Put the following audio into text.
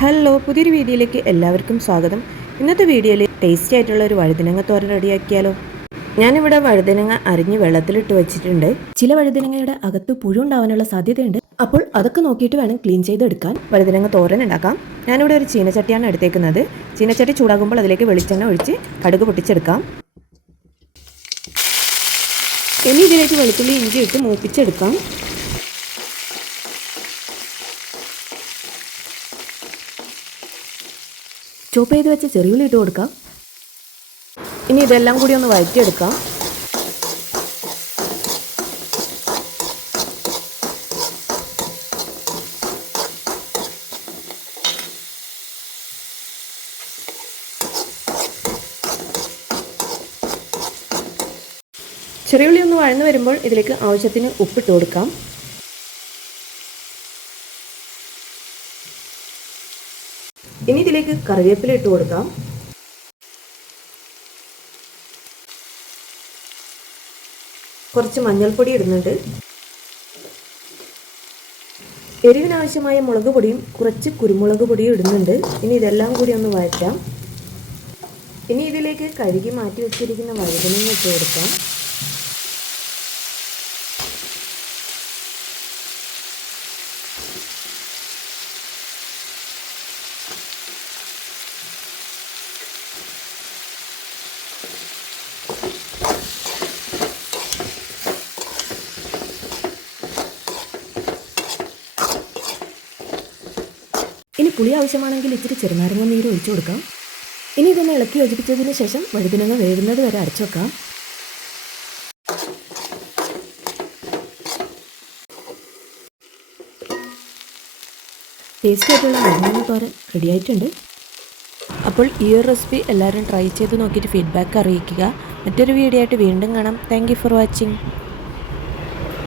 Hello പുതിയൊരു വീഡിയോയിലേക്ക് എല്ലാവർക്കും സ്വാഗതം. ഇന്നത്തെ വീഡിയോയിൽ ടേസ്റ്റി ആയിട്ടുള്ള ഒരു വഴുതിനങ്ങ തോരൻ റെഡിയാക്കിയാലോ? ഞാനിവിടെ വഴുതിനങ്ങ അരിഞ്ഞ് വെള്ളത്തിലിട്ട് വെച്ചിട്ടുണ്ട്. ചില വഴുതിനങ്ങയുടെ അകത്ത് പുഴുണ്ടാവാനുള്ള സാധ്യതയുണ്ട്. അപ്പോൾ അതൊക്കെ നോക്കിയിട്ട് വേണം ക്ലീൻ ചെയ്തെടുക്കാൻ. വഴുതിനങ്ങ തോരൻ ഉണ്ടാക്കാം. ഞാനിവിടെ ഒരു ചീനച്ചട്ടിയാണ് എടുത്തേക്കുന്നത്. ചീനച്ചട്ടി ചൂടാകുമ്പോൾ അതിലേക്ക് വെളിച്ചെണ്ണ ഒഴിച്ച് കടുക് പൊട്ടിച്ചെടുക്കാം. ഇനി ഇതിലേക്ക് വെളുത്തുള്ളി ഇഞ്ചി ഇട്ട് മൂപ്പിച്ചെടുക്കാം. ചോപ്പ് ചെയ്ത് വെച്ച് ചെറിയുള്ളി ഇട്ട് കൊടുക്കാം. ഇനി ഇതെല്ലാം കൂടി ഒന്ന് വഴറ്റിയെടുക്കാം. ചെറിയുള്ളി ഒന്ന് വഴന്നു വരുമ്പോൾ ഇതിലേക്ക് ആവശ്യത്തിന് ഉപ്പിട്ട് കൊടുക്കാം. ഇനി ഇതിലേക്ക് കറിവേപ്പില ഇട്ട് കൊടുക്കാം. കുറച്ച് മഞ്ഞൾപ്പൊടി ഇടുന്നുണ്ട്. എരിവിനാവശ്യമായ മുളക് പൊടിയും കുറച്ച് കുരുമുളക് പൊടിയും ഇടുന്നുണ്ട്. ഇനി ഇതെല്ലാം കൂടി ഒന്ന് വഴറ്റാം. ഇനി ഇതിലേക്ക് കഴുകി മാറ്റി വെച്ചിരിക്കുന്ന വഴുതനങ്ങ ഇട്ട് കൊടുക്കാം. ഇനി പുളി ആവശ്യമാണെങ്കിൽ ഇത്തിരി ചെറുനാരങ്ങ നീര് ഒഴിച്ചു കൊടുക്കാം. ഇനി ഇതൊന്ന് ഇളക്കി യോജിപ്പിച്ചതിന് ശേഷം വഴുതിനങ്ങ വേകുന്നത് വരെ അരച്ചു വെക്കാം. ടേസ്റ്റി ആയിട്ടുള്ള വഴുതിനങ്ങ തോരൻ റെഡി ആയിട്ടുണ്ട്. അപ്പോൾ ഈ ഒരു റെസിപ്പി എല്ലാവരും ട്രൈ ചെയ്ത് നോക്കിയിട്ട് ഫീഡ്ബാക്ക് അറിയിക്കുക. മറ്റൊരു വീഡിയോ ആയിട്ട് വീണ്ടും കാണാം. Thank for watching